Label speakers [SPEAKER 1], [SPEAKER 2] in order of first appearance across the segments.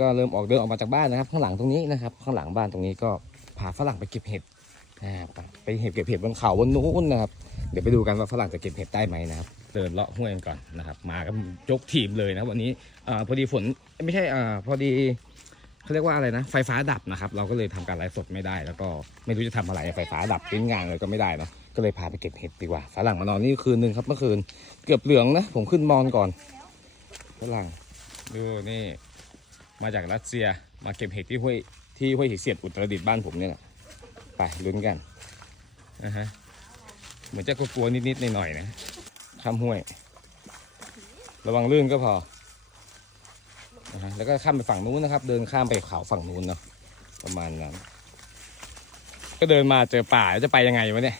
[SPEAKER 1] ก็เริ่มออกเดินออกมาจากบ้านนะครับ ข้างหลังตรงนี้นะครับ ข้างหลังบ้านตรงนี้ก็พาฝรั่งไปเก็บเห็ดไปไปเห็ดเก็บเห็ดบนเขาบนนู้นนะครับ เดี๋ยวไปดูกันว่าฝรั่งจะเก็บเห็ดได้ไหมนะครับ เดินเลาะห้วยกันก่อนนะครับ มากันยกทีมเลยนะวันนี้อ่าพอดีฝนไม่ใช่อ่าพอดีเขาเรียกว่าอะไรนะ ไฟฟ้าดับนะครับ เราก็เลยทำการไลฟ์สดไม่ได้ แล้วก็ไม่รู้จะทำอะไรไฟฟ้าดับเปิ้งงานเลยก็ไม่ได้เนะก็เลยพาไปเก็บเห็ดดีกว่าฝรั่งมานอนนี่คืนนึงครับเมื่อคืนเกือบเหลืองนะผมขึ้นมอนก่อนฝรั่งดูนี่ มาจากรัสเซียมาเก็บเห็ดที่ห้วยที่ห้วยหิเสียดอุตรดิตถ์บ้านผมเนี่ยแหละไปลุ้นกันนะฮะเหมือนจะกลัวๆนิดๆหน่อยๆนะข้ามห้วย ระวังลื่นก็พอนะฮะแล้วก็ข้ามไปฝั่งนู้นนะครับ เดินข้ามไปเขาฝั่งนู้นเนาะประมาณนั้นก็เดินมาเจอป่าแล้วจะไปยังไงวะเนี่ย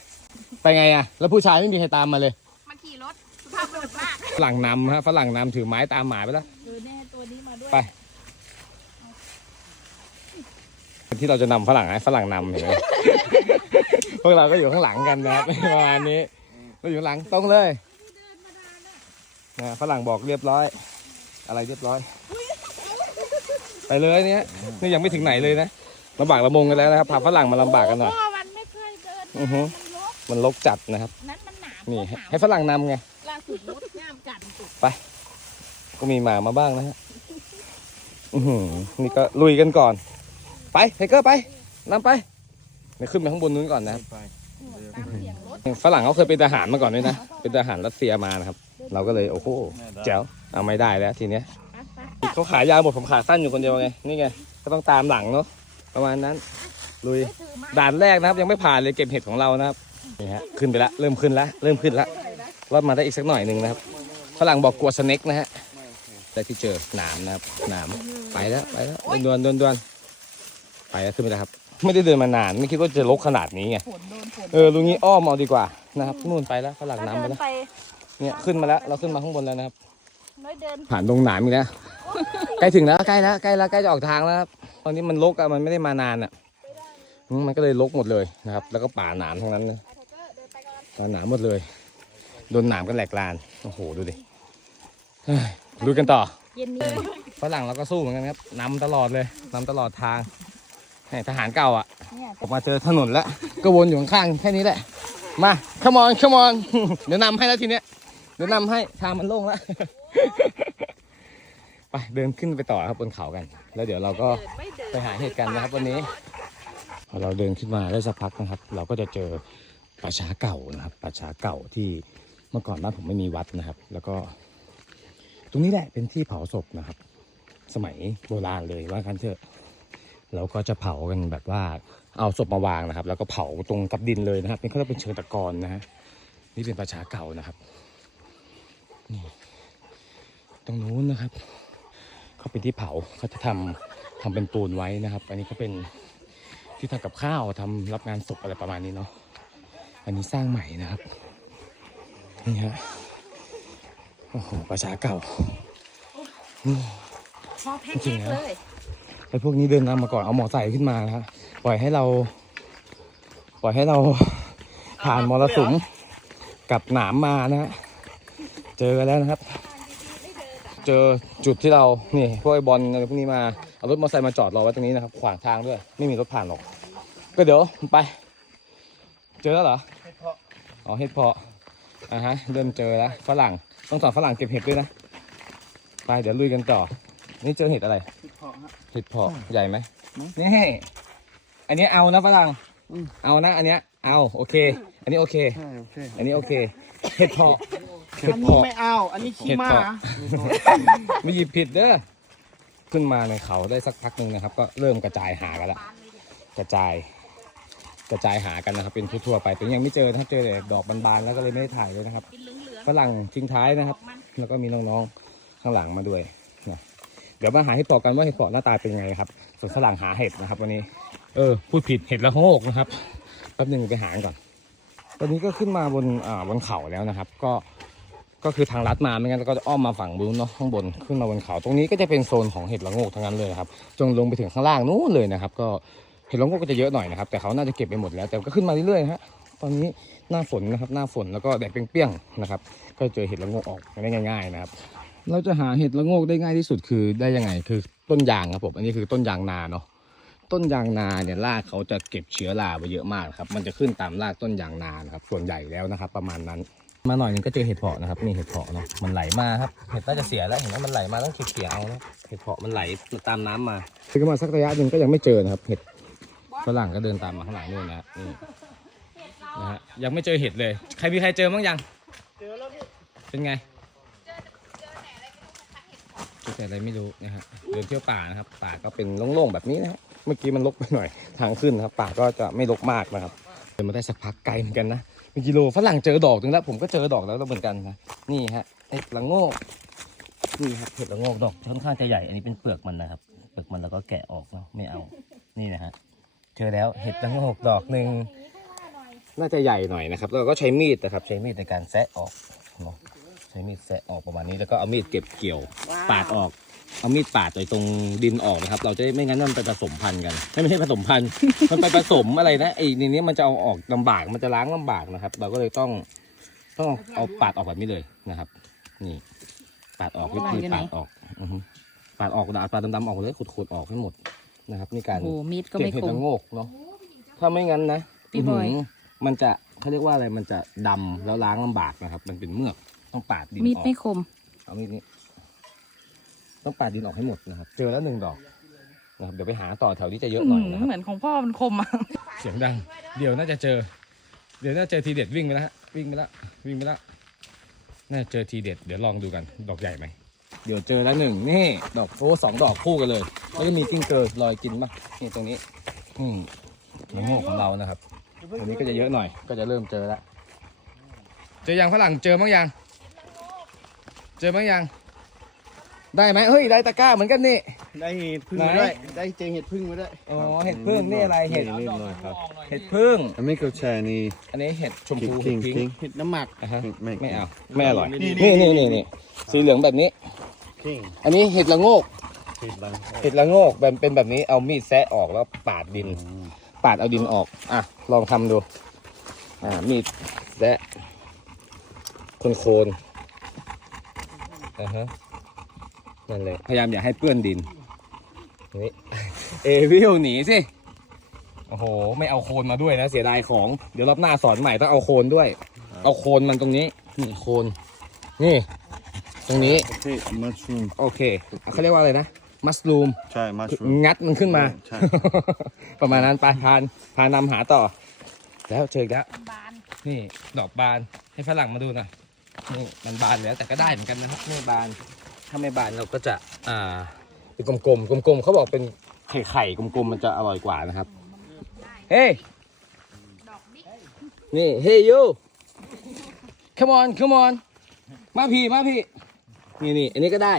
[SPEAKER 1] ไปไงอะแล้วผู้ชายไม่มีใครตามมาเลย
[SPEAKER 2] มาขี่รถสุภาพบุรุษมาก
[SPEAKER 1] ฝรั่งนำฮะฝรั่งนำถือไม้ตามหมาไปแล้ว
[SPEAKER 2] เออแน่ตัวนี้มาด้วย
[SPEAKER 1] ไป ที่เราจะนำฝรั่งให้ฝรั่งนำเห็นไหม พวกเราก็อยู่ข้างหลังกันนะครับ ประมาณนี้เราอยู่ข้างหลังตรงเลยนะฝรั่งบอกเรียบร้อย อะไรเรียบร้อย ไปเลยเนี่ยนี่ยังไม่ถึงไหนเลยนะลำบากละมงกันแล้วนะครับพาฝรั่งมาลำบากกันหน่อย
[SPEAKER 2] พ่อมันไม่เคยเดิน
[SPEAKER 1] อือฮึ
[SPEAKER 2] มันลก
[SPEAKER 1] มันลกจัดนะครับ
[SPEAKER 2] นั้นมันหนาม
[SPEAKER 1] นี่
[SPEAKER 2] ก็หนาม
[SPEAKER 1] ให้ฝรั่งนำไง
[SPEAKER 2] ล่าสุดรถย่ามกันสุด
[SPEAKER 1] ก็มีหมามาบ้างนะฮะอือหือนี่ก็ลุยกันก่อน ไปไทเกอร์ไปนำไปเดี๋ยวขึ้นไปข้างบนนู้นก่อนนะครับ
[SPEAKER 2] ตามเสียงรถ
[SPEAKER 1] ฝรั่งเขาเคยเป็นทหารมาก่อนด้วยนะเป็นทหารรัสเซียมานะครับ เราก็เลยโอ้โหแจ๋วเอาไม่ได้แล้วทีเนี้ย
[SPEAKER 2] ไปไป
[SPEAKER 1] เขาขายาวหมดผมขาสั้นอยู่คนเดียวไงนี่ไงก็ต้องตามหลังเนาะประมาณนั้นลุย
[SPEAKER 2] ไปถือไม้
[SPEAKER 1] ด่านแรกนะครับ ยังไม่ผ่านเลยเก็บเห็ดของเรานะครับนี่ฮะขึ้นไปละเริ่มขึ้นละเริ่มขึ้นละรอดมาได้อีกสักหน่อยหนึ่งนะครับฝรั่งบอกกลัวสเน็กนะฮะแต่ที่เจอหนามนะครับหนามไปแล้วไปแล้วดวนดวนดวน ไปแล้วขึ้นไปแล้วครับ ไม่ได้เดินมานานไม่คิดว่าจะลกขนาดนี้ไง
[SPEAKER 2] ฝนโดนฝน
[SPEAKER 1] เออลุงนี้อ้อมเอาดีกว่านะครับนู่นไปแล้วฝรั่ง
[SPEAKER 2] ถ้า
[SPEAKER 1] น้ำไป
[SPEAKER 2] เดิน
[SPEAKER 1] แล้ว
[SPEAKER 2] ไป
[SPEAKER 1] เนี่ยขึ้นมาแล้วเราขึ้นมาข้างบนแล้วนะครับ
[SPEAKER 2] น้อยเดิน
[SPEAKER 1] ผ่านตรงหนามอีกแล้วใกล้ถึงแล้วใกล้แล้วใกล้แล้วใกล้จะออกทางแล้วครับตอนนี้มันรกอะมันไม่ได้มานานอะอืมมันก็เลยรกหมดเลยนะครับ แล้วก็ป่าหนามทั้งนั้นเลย
[SPEAKER 2] ไปเถอะเดินไปก่อน
[SPEAKER 1] ป่าหนามหมดเลยโดนหนามกันแหลกลานโอ้โหดูดิเฮ้ยลุยกันต่อ
[SPEAKER 2] เย็นนี้
[SPEAKER 1] ฝรั่งเราก็สู้เหมือนกันครับนำตลอดเลยนำตลอดทาง แหม่ทหารเก่าอะ
[SPEAKER 2] เนี่ย
[SPEAKER 1] ออกมาเจอถนนแล้ว ก็วนอยู่ข้างๆแค่นี้แหละ มาขมอนขมอน เดี๋ยวนำให้แล้วทีเนี้ย เดี๋ยวนำให้ทางมันโล่งแล้ว ไปเดินขึ้นไปต่อครับบนเขากัน แล้วเดี๋ยวเราก็
[SPEAKER 2] เดินไม่เดิน
[SPEAKER 1] ไปหาเหตุกันนะครับวันนี้พอเราเดินขึ้นมาได้สักพักนะครับ เราก็จะเจอป่าช้าเก่านะครับป่าช้าเก่าที่เมื่อก่อนบ้านผมไม่มีวัดนะครับ แล้วก็ ตรงนี้แหละเป็นที่เผาศพนะครับ สมัยโบราณเลยว่ากันเถอะ เราก็จะเผากันแบบว่าเอาศพมาวางนะครับ แล้วก็เผาตรงกับดินเลยนะครับ นี่เขาเรียกเป็นเชิงตะกอนนะฮะนี่เป็นป่าช้าเก่านะครับนี่ตรงนู้นนะครับเขาเป็นที่เผาเขาจะทำทำเป็นปูนไว้นะครับ อันนี้ก็เป็นที่ทำกับข้าวทำรับงานศพอะไรประมาณนี้เนาะอันนี้สร้างใหม่นะครับนี่ฮะโอ้โหประชาเก่านี่
[SPEAKER 2] พอแพ็
[SPEAKER 1] จริง
[SPEAKER 2] ค
[SPEAKER 1] ๆนะ
[SPEAKER 2] เลย
[SPEAKER 1] ไอ้พวกนี้เดินนำมาก่อนเอาหมอใส่ขึ้นมานะฮะปล่อยให้เรา ปล่อยให้เราผ่านมรสุมกับหนามมานะฮะเจอกันแล้วนะครับ เจอจุดที่เรานี่พวกไอ้บอลอะไรพวกนี้มาเอารถมอเตอร์ไซค์มาจอดรอไว้ตรงนี้นะครับ ขวางทางด้วยไม่มีรถผ่านหรอก ก็เดี๋ยวไป เจอแล้วเหรออ๋อเห็ดเพาะอ่าฮะเริ่มเจอแล้วฝรั่งต้องสอนฝรั่งเก็บเห็ดด้วยนะไปเดี๋ยวลุยกันต่อ นี่เจอเห็ดอะไร เห็ดเพาะใหญ่ไหมนี่อันนี้เอานะฝรั่งเอานะอันเนี้ยเอาโอเค อันนี้โอเค
[SPEAKER 3] ใช่โอเค
[SPEAKER 1] อันนี้โอเค เห็ดเพาะเห็
[SPEAKER 3] อั
[SPEAKER 1] ด
[SPEAKER 3] นนี้
[SPEAKER 1] เพาะ
[SPEAKER 3] ไม่เอา อันนี้ขี้
[SPEAKER 1] เห็ด
[SPEAKER 3] ม้า
[SPEAKER 1] เพาะ ไม่หยิบผิดเด้อขึ้นมาในเขาได้สักพักหนึ่งนะครับ ก็เริ่มกระจายหากันละกระจาย กระจายหากันนะครับ เป็นทั่วๆไปแต่ยังไม่เจอนะครับเจอแต่ดอกบานๆแล้วก็เลยไม่ได้ถ่ายเลยนะครับ
[SPEAKER 2] กินเหลือง
[SPEAKER 1] ฝรั่งทิ้งท้ายนะครับ
[SPEAKER 2] ๆมัน
[SPEAKER 1] แล้วก็มีน้องๆข้างหลังมาด้วยนะ เดี๋ยวมาหาเห็ดเพาะกันว่าเห็ดเพาะหน้าตาเป็นยังไงครับส่วนฝรั่งหาเห็ดนะครับ วันนี้ เออพูดผิดเห็ดละโงกนะครับแป๊บหนึงไปหาก่อน ตอนนี้ก็ขึ้นมาบนอ่าบนเขาแล้วนะครับ ก็ก็คือทางลัดมาไม่งั้นก็จะอ้อมมาฝั่งนู้นเนาะข้างบนขึ้นมาบนเขา ตรงนี้ก็จะเป็นโซนของเห็ดละโงกทั้งนั้นเลยนะครับจนลงไปถึงข้างล่างนู้นเลยนะครับ ก็เห็ดละโงกก็จะเยอะหน่อยนะครับ แต่เขาน่าจะเก็บไปหมดแล้ว แต่ก็ขึ้นมาเรื่อยๆฮะตอนนี้หน้าฝนนะครับหน้าฝนแล้วก็แดดเปรี้ยงๆนะครับ ก็เจอเห็ดละโงกออกได้ง่าย ๆ นะครับ เราจะหาเห็ดละโงกได้ง่ายที่สุดคือได้ยังไงคือต้นยางครับผมอันนี้คือต้นยางนาเนาะต้นยางนาเนี่ยรากเขาจะเก็บเชื้อราไว้เยอะมากครับมันจะขึ้นตามรากต้นยางนานะครับส่วนใหญ่แล้วนะครับ ประมาณนั้น มาหน่อยนึงก็เจอเห็ดเพาะนะครับนี่เห็ดเพาะเนาะมันไหลมาครับเห็ดน่าจะเสียแล้วเห็นไหมมันไหลมาต้องเขี่ยๆเอานะเห็ดเพาะมันไหลตามน้ำมาคือมาสักระยะหนึ่งก็ยังไม่เจอนะครับ เห็ดฝรั่งก็เดินตามมาข้างหลังนู่นนะฮะนี่นะฮะยังไม่เจอเห็ดเลย ใครมีใครเจอบ้างยัง
[SPEAKER 3] เจอแล้วพี่
[SPEAKER 1] เป็นไง เจอแต่อะไรไม่รู้นะฮะเดินเที่ยวป่านะครับ ป่าก็เป็นโล่งๆแบบนี้นะฮะเมื่อกี้มันลกไปหน่อยทางขึ้นนะครับ ป่าก็จะไม่ลกมากนะครับเดินมาได้สักพักไกลเหมือนกันนะเป็นกิโลฝรั่งเจอดอกนึงแล้ว ผมก็เจอดอกแล้วเหมือนกันนะนี่ฮะเห็ดละโงกนี่ครับเห็ดละโงกดอกค่อนข้างจะใหญ่อันนี้เป็นเปลือกมันนะครับ เปลือกมันแล้วก็แกะออกเนาะไม่เอานี่นะฮะเจอแล้วเห็ดละโงกดอกหนึ่งน่าจะใหญ่หน่อยนะครับแล้วเราก็ใช้มีดนะครับ ใช้มีดในการแซะออกเนาะ ช้มีดแซะออกประมาณนี้แล้วก็เอามีดเก็บเกี่ยวปาดออก เอามีดปาดโดยตรงดินออกนะครับ เราจะได้ไม่งั้นมันไปผสมพันธุ์กันไม่ไม่ใช่ผสมพันธุ์ มันไปผสมอะไรนะไอ้ในนี้มันจะเอาออกลำบากมันจะล้างลำบากนะครับ เราก็เลยต้องต้องเอาปาดออกแบบนี้เลยนะครับ นี่ปาดออกวิธีปาดออกอือฮึปาดออกดาดปาดดำๆออกเลยขูดๆออกให้หมดนะครับนี่การ
[SPEAKER 4] โอ้โหมีดก็
[SPEAKER 1] เก็บ
[SPEAKER 4] ไม่
[SPEAKER 1] เห็ด
[SPEAKER 4] คม
[SPEAKER 1] ละโงกเนาะ ถ้าไม่งั้นนะ
[SPEAKER 4] พี่บอย
[SPEAKER 1] หืมันจะเขาเรียกว่าอะไร มันจะดำแล้วล้างลำบากนะครับ มันเป็นเมือก ต้องปาดดิน
[SPEAKER 4] มีด
[SPEAKER 1] ออก
[SPEAKER 4] ไม่คม
[SPEAKER 1] เอามีดนี้ต้องปาดดินออกให้หมดนะครับ เจอแล้วหนึ่งดอกนะครับเดี๋ยวไปหาต่อแถวนี้จะเยอะหน่อยนะค
[SPEAKER 4] เห
[SPEAKER 1] รับ
[SPEAKER 4] มือนของพ่อมันคมอะ
[SPEAKER 1] เสียงดัง เดี๋ยวน่าจะเจอ เดี๋ยวน่าจะเจอทีเด็ดวิ่งไปแล้วฮะวิ่งไปแล้ววิ่งไปแล้วน่าจะเจอทีเด็ดเดี๋ยวลองดูกันดอกใหญ่ไหมเดี๋ยวเจอแล้วหนึ่งนี่ดอกโอ้สองดอกคู่กันเลยแล้วก็มีกิ้งเกอร์ลอยกินป่ะนี่ตรงนี้อืมมะม่วงของเรานะครับอันนี้ก็จะเยอะหน่อยก็จะเริ่มเจอแล้วเจอยังฝรั่งเจอบ้างยัง เจอบ้างยัง ได้ไหมเฮ้ย ได้ตะกร้าเหมือนกันนี่
[SPEAKER 3] ได้เห็ดพึ่ง
[SPEAKER 1] ไหน
[SPEAKER 3] มาด้วย ได้เจอเห็ดพึ่งมาด้วย
[SPEAKER 1] อ๋อ เห็ดพึ่งนี่อะไร เห็ด
[SPEAKER 3] นิดหน่อยครับ
[SPEAKER 1] เห็ดพึ่ง
[SPEAKER 5] อันนี้ก็ใช่นี่
[SPEAKER 1] อันนี้เห็ดชม
[SPEAKER 5] คิง
[SPEAKER 1] พู
[SPEAKER 5] คิง
[SPEAKER 1] พิง
[SPEAKER 5] คิง
[SPEAKER 3] เห็ดน้ำหมัก
[SPEAKER 1] อะฮะ
[SPEAKER 5] ไม่
[SPEAKER 1] ไม่เอา ไม่อร่อย
[SPEAKER 3] นี่
[SPEAKER 1] นี่นี่นี่นี่สีเหลืองแบบนี้
[SPEAKER 5] คิง
[SPEAKER 1] อันนี้เห็ดละโงก
[SPEAKER 5] คิงบัง
[SPEAKER 1] เห็ดละโงกแบบเป็นแบบนี้ เอามีดแซะออกแล้วปาดดิน ปาดเอาดินออก อะ ลองทำดู อ่า มีดแซะโคนโคนๆ อ่าฮะนั่นเลยพยายามอย่าให้เปื้อนดินนี่ เอวิลหนีสิ โอ้โห ไม่เอาโคนมาด้วยนะ เสียดายของ เดี๋ยวรอบหน้าสอนใหม่ต้องเอาโคนด้วย เอาโคนมันตรงนี้ นี่โคน นี่ ตรงนี้
[SPEAKER 5] โอเคมัชรูม
[SPEAKER 1] โอเค เขาเรียกว่าอะไรนะ มัสลูม
[SPEAKER 5] ใช่ มัชรูม
[SPEAKER 1] งัดมันขึ้นมา
[SPEAKER 5] ใช่
[SPEAKER 1] ประมาณนั้นไปพานพานำหาต่อ แล้วเจออีกแล้ว
[SPEAKER 2] บาน
[SPEAKER 1] นี่ ดอกบาน ให้ฝรั่งมาดูหน่อย นี่มันบานแล้วแต่ก็ได้เหมือนกันนะครับไม่บาน ถ้าไม่บานเราก็จะอ่าเป็นกลมๆกลมๆเขาบอกเป็นไข่ไข่ๆกลมๆมันจะอร่อยกว่านะครับ เฮ้ย
[SPEAKER 2] ดอกบิ๊ก
[SPEAKER 1] นี่ เฮ้ยยู come on come on มาพี่ มาพี่ นี่นี่อันนี้ก็ได้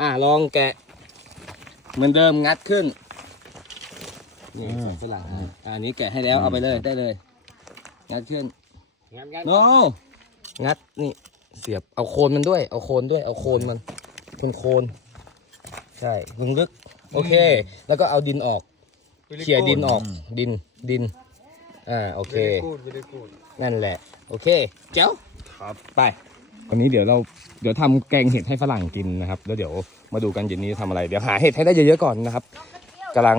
[SPEAKER 1] อ่าลองแกะ เหมือนเดิมงัดขึ้น นี่ใส่ฝรั่งให้อ่าอันนี้แกะให้แล้วเอาไปเลยได้เลย งัดขึ้น
[SPEAKER 3] งาน งาน
[SPEAKER 1] โนงัดนี่เสียบเอาโคนมันด้วย เอาโคนด้วย เอาโคนมันโคนโคนใช่ลึงลึก โอเค แล้วก็เอาดินออก เขี่ยดินออก ดินดิน อ่าโอเค
[SPEAKER 3] กูดไม่ได้กูด
[SPEAKER 1] นั่นแหละ โอเค เจ้า
[SPEAKER 5] ครับ
[SPEAKER 1] ไปวันนี้เดี๋ยวเราเดี๋ยวทำแกงเห็ดให้ฝรั่งกินนะครับ แล้วเดี๋ยวมาดูกันเย็นนี้ทำอะไร เดี๋ยวหาเห็ดให้ได้เยอะๆก่อนนะครับกำลัง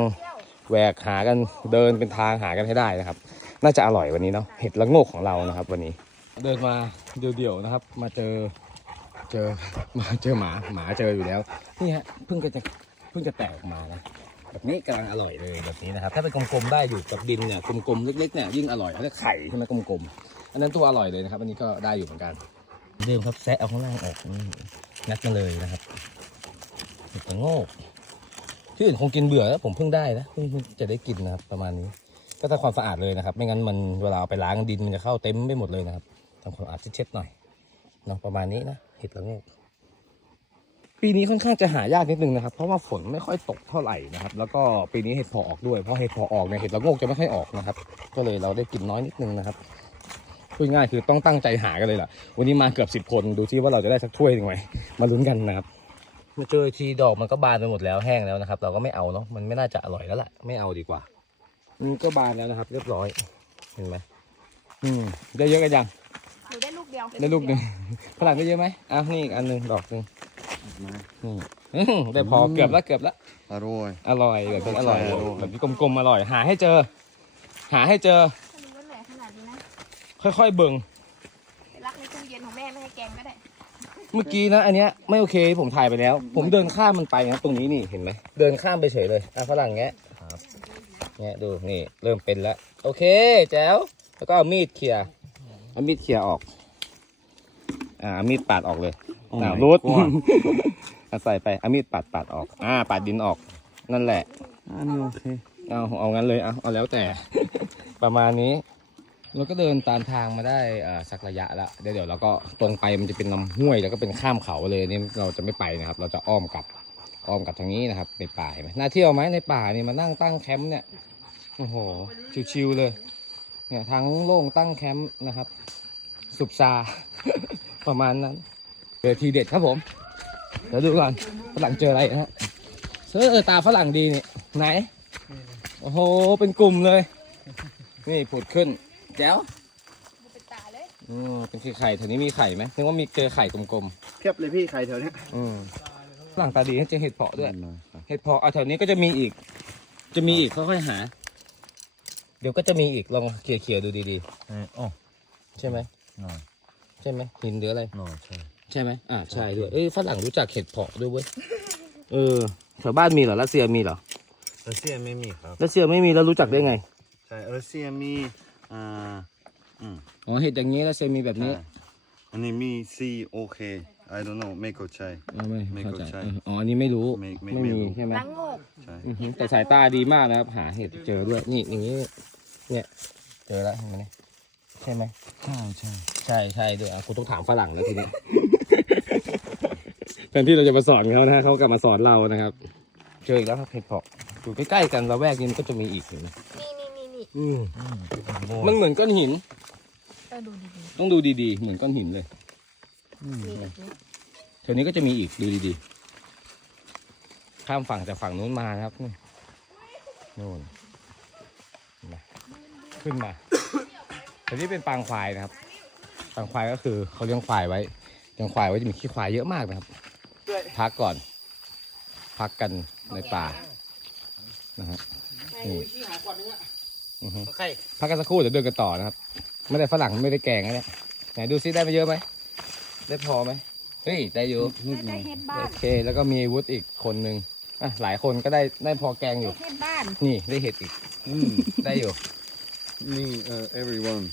[SPEAKER 1] แหวกหากันเดินเป็นทางหากันให้ได้นะครับ น่าจะอร่อยวันนี้เนาะเห็ดละโงกของเรานะครับ วันนี้ เดินมาเดี่ยวๆนะครับ มาเจอเจอมาเจอหมาหมาเจออยู่แล้วนี่ฮะเพิ่งก็จะเพิ่งจะแตกออกมานะแบบนี้กำลังอร่อยเลยแบบนี้นะครับ ถ้าเป็นกลมๆได้อยู่กับดินเนี่ยกลมๆเล็กๆเนี่ยยิ่งอร่อยเขาเรียกไข่ใช่ไหมกลมๆอันนั้นตัวอร่อยเลยนะครับ อันนี้ก็ได้อยู่เหมือนกัน เดิมครับแซะเอาข้างล่างออกนัดมาเลยนะครับเห็ดโงกที่อื่นคงกินเบื่อแล้วผมเพิ่งได้นะเพิ่งจะได้กินนะครับประมาณนี้ก็ทำความสะอาดเลยนะครับ ไม่งั้นมันเวลาเอาไปล้างดินมันจะเข้าเต็มไปหมดเลยนะครับ ทำความสะอาดเช็ดหน่อยเนาะประมาณนี้นะเห็ดละโงกปีนี้ค่อนข้างจะหายากนิดนึงนะครับ เพราะว่าฝนไม่ค่อยตกเท่าไหร่นะครับ แล้วก็ปีนี้เห็ดพอออกด้วยเพราะเห็ดพอออกเนี่ยเห็ดละโงกจะไม่ค่อยออกนะครับ ก็เลยเราได้กินน้อยนิดนึงนะครับพูดง่ายคือต้องตั้งใจหากันเลยล่ะ วันนี้มาเกือบสิบคนดูที่ว่าเราจะได้สักถ้วยหนึ่งไหมมาลุ้นกันนะครับมาเจอทีดอกมันก็บานไปหมดแล้วแห้งแล้วนะครับ เราก็ไม่เอาเนาะมันไม่น่าจะอร่อยแล้วล่ะไม่เอาดีกว่ามันก็บานแล้วนะครับ เรียบร้อยเห็นไหมอืมได้เยอะกันยัง
[SPEAKER 2] ด้ลูกเดียว
[SPEAKER 1] ได้ลูกหนึ่งฝรั่งได้เยอะไหมอ้าวนี่อีกอันหนึ่งดอกหนึ่ง
[SPEAKER 5] มา
[SPEAKER 1] นี่อื้อหือได้พอเกือบแล้วเกือบแล้ว
[SPEAKER 5] อร่อย
[SPEAKER 1] อร่อยแบบนี้อร่อย
[SPEAKER 5] ใช่อร่อย
[SPEAKER 1] แบบนี้กลมๆอร่อย หาให้เจอ หาให้เจอ
[SPEAKER 2] ถ้ารู้ว่าแหลขนาดนี้นะ
[SPEAKER 1] ค่อยๆเบิ่ง
[SPEAKER 2] ไปรักในตู้เย็นของแม่ไม่ให้แกงก็ได้
[SPEAKER 1] เมื่อกี้นะอันเนี้ยไม่โอเคผมถ่ายไปแล้ว ผมเดินข้ามมันไปนะตรงนี้นี่เห็นไหมเดินข้ามไปเฉยเลยอะฝรั่งแงะแงะดูนี่เริ่มเป็นแล้ว โอเค แจ๋วแล้วก็เอามีดเขี่ยเอามีดเขี่ยออก อ่าเอามีดปาดออกเลย
[SPEAKER 5] Oh
[SPEAKER 1] อ่า
[SPEAKER 5] my
[SPEAKER 1] รูด
[SPEAKER 5] God
[SPEAKER 1] เอาใส่ไปเอามีดปาดปาดออก อ่า ปาดดินออก นั่นแหละ
[SPEAKER 5] อันนี้โอเค
[SPEAKER 1] เอาเอางั้นเลยเอาเอาแล้วแต่ ประมาณนี้ เราก็เดินตามทางมาได้อ่าสักระยะละเดี๋ยวเดี๋ยวเราก็ตรงไปมันจะเป็นลำห้วยแล้วก็เป็นข้ามเขาเลยนี่เราจะไม่ไปนะครับ เราจะอ้อมกลับอ้อมกลับทางนี้นะครับในป่าเห็นไหมน่าเที่ยวไหมในป่านี่มานั่งตั้งแคมป์เนี่ยโอ้โหชิวๆเลย เนี่ยทางโล่งๆตั้งแคมป์นะครับ สุบซา ประมาณนั้นเจอทีเด็ดครับผมเดี๋ยวดูก่อนฝรั่งเจออะไรนะฮะเออเออตาฝรั่งดีนี่ไหนโอ้โหเป็นกลุ่มเลย นี่ผุดขึ้นแจ๋ว
[SPEAKER 2] ดูเป็นตาเลย
[SPEAKER 1] อืมเป็นไข่แถวนี้มีไข่ไหมนึกว่ามีเจอไข่กลม
[SPEAKER 3] เพียบเลยพี่ใครแถวเนี้ย
[SPEAKER 1] ๆอืมฝรั่งตาดีให้เจอเห็ดเพาะด้วย
[SPEAKER 5] มาครับ
[SPEAKER 1] เห็ดเพาะเอาแถวนี้ก็จะมีอีก จะมีอีกค่อยๆหา เดี๋ยวก็จะมีอีกลองเขี่ยๆดูดี
[SPEAKER 5] เอ้ยโอ้
[SPEAKER 1] ๆใช่ไหม
[SPEAKER 5] no
[SPEAKER 1] ใช่ไหมหินหรืออะไร
[SPEAKER 5] no ใช่
[SPEAKER 1] ใช่ไหมอ่าใช่ด้วยเอ้ยฝรั่งรู้จักเห็ดเพาะด้วยเว้ยเออแถวบ้านมีเหรอรัสเซียมีเหรอ
[SPEAKER 5] รัสเซียไม่มีครับ
[SPEAKER 1] รัสเซียไม่มีแล้วรู้จักได้ไง
[SPEAKER 5] ใช่รัสเซียมีอ่าอืม
[SPEAKER 1] อ๋อเห็ดอย่างนี้รัสเซียมีแบบนี้
[SPEAKER 5] ใช่อันนี้มีซีโอเค I don't know ไม่เข้าใจ
[SPEAKER 1] อ๋อไม่
[SPEAKER 5] ไม่
[SPEAKER 1] เข้า
[SPEAKER 5] เข้า
[SPEAKER 1] ใจ
[SPEAKER 5] ใจ
[SPEAKER 1] เอออ๋ออันนี้ไม่รู้
[SPEAKER 5] ไม่ไม่
[SPEAKER 1] ไม่
[SPEAKER 5] ไม่
[SPEAKER 1] มี
[SPEAKER 5] รู้
[SPEAKER 1] ใช่ไหม
[SPEAKER 2] ล้างโงก
[SPEAKER 5] ใช่
[SPEAKER 1] อือหือแต่สายตาดีมากนะครับ หาเห็ดเจอด้วยนี่อย่างนี้เนี่ยเจอแล้วเห็นไหมเนี่ย ใช่ไหม
[SPEAKER 5] ใช่ใช่
[SPEAKER 1] ใช่ใช่ด้วยอะกูต้องถามฝรั่งแล้วทีนี้ แทนที่เราจะมาสอนเขานะเขากลับมาสอนเรานะครับ เจออีกแล้วครับเห็ดเพาะอยู่ใกล้ๆกันระแวกนี้มันก็จะมีอีกเห็นไหม
[SPEAKER 2] นี่นี่นี่นี่
[SPEAKER 1] อืม
[SPEAKER 5] โอ้
[SPEAKER 1] มันเหมือนก้อนหิน
[SPEAKER 2] เออดูดี
[SPEAKER 1] ต้องดูดีๆ เหมือนก้อนหินเลย
[SPEAKER 2] ๆนี่แบบนี้
[SPEAKER 1] แถวนี้ก็จะมีอีกดูดีๆ ข้ามฝั่งจากฝั่งนู้นมานะครับนู่นนู่นเห็นไหมขึ้นมา แถวนี้เป็นปางควายนะครับ ปางควายก็คือเขาเลี้ยงควายไว้เลี้ยงควายไว้จะมีขี้ควายเยอะมากนะครับ พักก่อน พักกันในป่านะฮะนี่อือฮึ
[SPEAKER 3] ใคร
[SPEAKER 1] พักกันสักครู่เดี๋ยวเดินกันต่อนะครับ ไม่ได้ฝรั่งไม่ได้แกงนะเนี่ยไหนดูซิได้มาเยอะไหมได้พอไหมเฮ้ยได้อยู่
[SPEAKER 2] ได้ได้เฮ็ดบ้า
[SPEAKER 1] โอนเค แล้วก็มีวุฒิอีกคนนึงอะหลายคนก็ได้ได้พอแกงอยู่
[SPEAKER 2] เฮ็ดบ้าน
[SPEAKER 1] นี่ได้เห็ดอีก
[SPEAKER 5] อืม
[SPEAKER 1] ได้อยู่
[SPEAKER 5] นี่เอ่อ everyone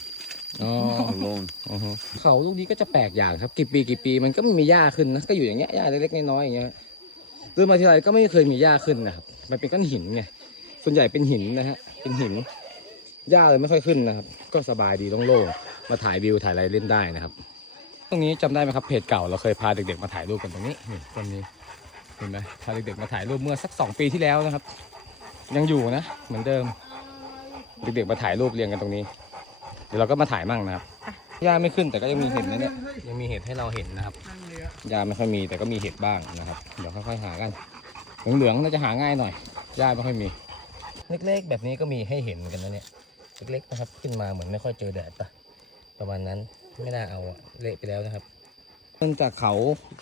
[SPEAKER 1] อ๋อ
[SPEAKER 5] alone
[SPEAKER 1] อือฮึเขาลูกนี้ก็จะแปลกอย่างครับกี่ปีกี่ปีมันก็ไม่มีหญ้าขึ้นนะก็อยู่อย่างเงี้ยหญ้าเล็กๆน้อยๆอย่างเงี้ยเดินมาทีไรก็ไม่เคยมีหญ้าขึ้นนะครับมันเป็นก้อนหินไงส่วนใหญ่เป็นหินนะฮะเป็นหินหญ้าเลยไม่ค่อยขึ้นนะครับ ก็สบายดีโล่งๆมาถ่ายวิวถ่ายอะไรเล่นได้นะครับ ตรงนี้จำได้ไหมครับเพจเก่าเราเคยพาเด็กๆมาถ่ายรูปกันตรงนี้นี่ตรงนี้เห็นไหมพาเด็กๆมาถ่ายรูปเมื่อสักสองปีที่แล้วนะครับ ยังอยู่นะเหมือนเดิม เด็กๆมาถ่ายรูปเรียงกันตรงนี้ เดี๋ยวเราก็มาถ่ายมั่งนะครับหญ้าไม่ขึ้นแต่ก็ยังมีเห็ดนะเนี่ยยังมีเห็ดให้เราเห็นนะครับหญ้าไม่ค่อยมีแต่ก็มีเห็ดบ้างนะครับ เดี๋ยวค่อยๆหากันเหลืองๆน่าจะหาง่ายหน่อยหญ้าไม่ค่อยมี เล็กๆ แบบนี้ก็มีให้เห็นกันนะเนี่ยเล็กๆนะครับขึ้นมาเหมือนไม่ค่อยเจอแดดปะประมาณนั้นไม่น่าเอาอะเละไปแล้วนะครับมันจากเขา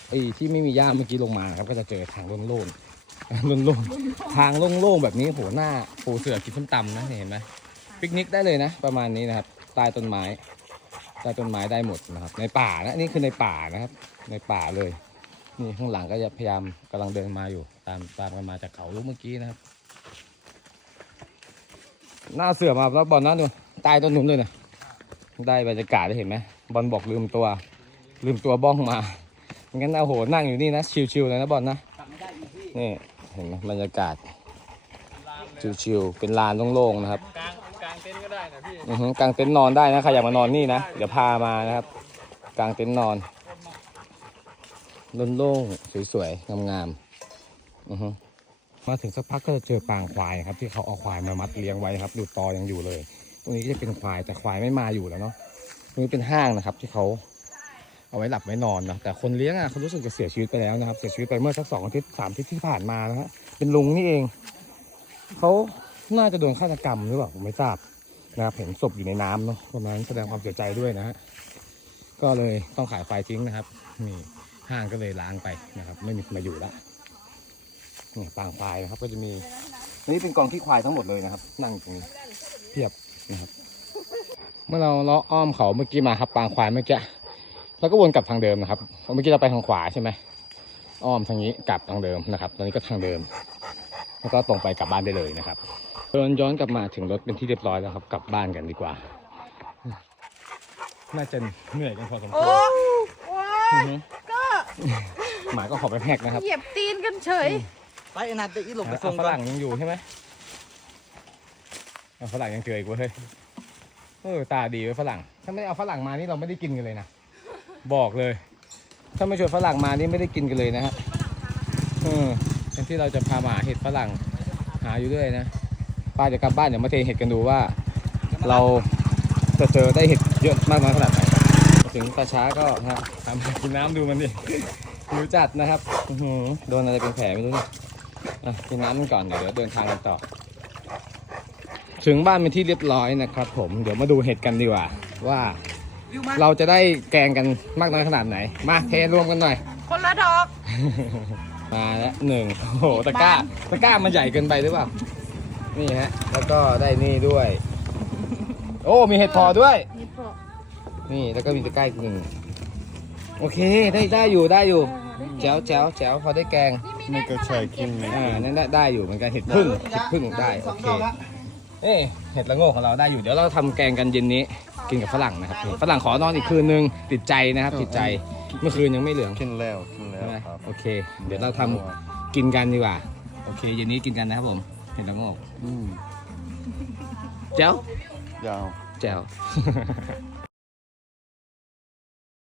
[SPEAKER 1] ไอ้ที่ไม่มีหญ้าเมื่อกี้ลงมานะครับก็จะเจอทางโล่งๆโล่งๆทางโล่งๆแบบนี้โหหน้าปูเสือกินส้มตำนะเห็นไหม ปิกนิกได้เลยนะ ประมาณนี้นะครับใต้ต้นไม้ใต้ต้นไม้ได้หมดนะครับ ในป่านะนี่คือในป่านะครับ ในป่าเลยนี่ข้างหลังก็จะพยายามกำลังเดินมาอยู่ ตามตามกันมาจากเขาลูกเมื่อกี้นะครับ หน้าเสือมาแล้วบอลนั่นดูใต้ต้นนุ่นเลยนะได้บรรยากาศได้เห็นไหมบอลบอกลืมตัว ลืมตัวบ้องมางั้นเอาโหนั่งอยู่นี่นะ ชิวๆเลยนะบอลนะนี่เห็นไหมบรรยากาศชิวๆเป็นลานโล่งๆนะครับา
[SPEAKER 3] งกลางเต็นท์ก็ได้นะพี่
[SPEAKER 1] อือฮึกางเต็นท์นอนได้นะใครอยากมานอนนี่นะเดี๋ยวพามานะครับ กางเต็นท์นอนโล่งๆสวยๆงามๆอือฮึมาถึงสักพักก็จะเจอปางควายครับ ที่เขาเอาควายมามัดเลี้ยงไว้ครับดูตอยังอยู่เลย ตรงนี้ก็จะเป็นควายแต่ควายไม่มาอยู่แล้วเนาะตรงนี้เป็นห้างนะครับ ที่เขาเอาไว้หลับไว้นอนนะแต่คนเลี้ยงอะเขารู้สึกจะเสียชีวิตไปแล้วนะครับ เสียชีวิตไปเมื่อสักสองอาทิตย์สามอาทิตย์ที่ผ่านมานะฮะเป็นลุงนี่เองเขา น่าจะโดนฆาตกรรมหรือเปล่าผมไม่ทราบนะครับเห็นศพอยู่ในน้ำเนาะประมาณนั้นแสดงความเสียใจด้วยนะฮะก็เลยต้องขายไฟทิ้งนะครับนี่ห้างก็เลยล้างไปนะครับ ไม่มีคนมาอยู่แล้วเนี่ยปางควายนะครับ ก็จะมีนี่เป็นกองที่ควายทั้งหมดเลยนะครับ นั่งตรงนี้เพียบนะครับ เมื่อเราเลาะอ้อมเขาเมื่อกี้มาครับปางควายเมื่อกี้แล้วก็วนกลับทางเดิมนะครับเมื่อกี้เราไปทางขวาใช่ไหมอ้อมทางนี้กลับทางเดิมนะครับ ตอนนี้ก็ทางเดิม แล้วก็ตรงไปกลับบ้านได้เลยนะครับ เดินย้อนกลับมาถึงรถเป็นที่เรียบร้อยแล้วครับ กลับบ้านกันดีกว่า น่าจะเหนื่อยกันพอสมควร
[SPEAKER 2] โอ้
[SPEAKER 1] อือฮึ
[SPEAKER 2] ก็
[SPEAKER 1] หมาก็ขอไปแพกนะครับ
[SPEAKER 2] เหยียบตีนกันเฉย
[SPEAKER 3] ไปอนาเตอีหลบไป
[SPEAKER 1] เอา
[SPEAKER 3] ส่ง
[SPEAKER 1] ฝ
[SPEAKER 3] ก่อน
[SPEAKER 1] รั่งยังอยู่ใช่ไหมเอาฝรั่งยังเจออีกเว้ยเออตาดีเว้ยฝรั่ง ถ้าไม่ได้เอาฝรั่งมานี่เราไม่ได้กินกันเลยนะ บอกเลย ถ้าไม่ชวนฝรั่งมานี่ไม่ได้กินกันเลยนะฮะเออแทนที่เราจะพามาหาเห็ดฝรั่งหาอยู่เรื่อยนะ ป้าจะกลับบ้านเดี๋ยวมาเทเห็ดกันดูว่า เราจะเจอได้เห็ดเยอะมากน้อยขนาดไหนถึงตาช้าก็ฮะทำกินน้ำดูมันดิหิวจัดนะครับอื้อหือโดนอะไรเป็นแผลไม่รู้เนี่ยอะกินน้ำกันก่อนเดี๋ยวเดินทางกันต่อ ถึงบ้านเป็นที่เรียบร้อยนะครับ ผมเดี๋ยวมาดูเห็ดกันดีกว่า ว่าเราจะได้แกงกันมากน้อยขนาดไหน มาเทรวมกันหน่อย
[SPEAKER 2] คนละดอก
[SPEAKER 1] มาแล้วหนึ่งโอ้โหตะกร้าตะกร้ามันใหญ่เกินไปหรือเปล่า นี่ฮะ แล้วก็ได้นี่ด้วย โอ้มีเห็ดพอด้วย
[SPEAKER 2] นี่พอ
[SPEAKER 1] นี่แล้วก็มีตะกร้าอีกหนึ่งโอเคได้ได้อยู่ได้อยู่แจ๋วแจ๋วแจ๋วพอได้แกง
[SPEAKER 5] นี่ก็ใช่กินไหม
[SPEAKER 1] อ่านั่นได้ได้อยู่เหมือนกันเห็ดพึ่งเห็ดพึ่งได้โอเคเอ้เห็ดละโงกของเราได้อยู่เดี๋ยวเราทำแกงกันเย็นนี้ กินกับฝรั่งนะครับนี่ฝรั่งขอนอนอีกคืนนึงติดใจนะครับติดใจเมื่อคืนยังไม่เหลือง
[SPEAKER 5] กินแล้วกินแล้
[SPEAKER 1] ใช่
[SPEAKER 5] ว
[SPEAKER 1] ไหม
[SPEAKER 5] ครับ
[SPEAKER 1] โอเค เดี๋ยวเราทำกินกันดีกว่าโอเคเย็นนี้กินกันนะครับผม เห็ดละโงก
[SPEAKER 5] อืม
[SPEAKER 1] แจ๋ว ยา
[SPEAKER 5] ว
[SPEAKER 1] แจ๋ว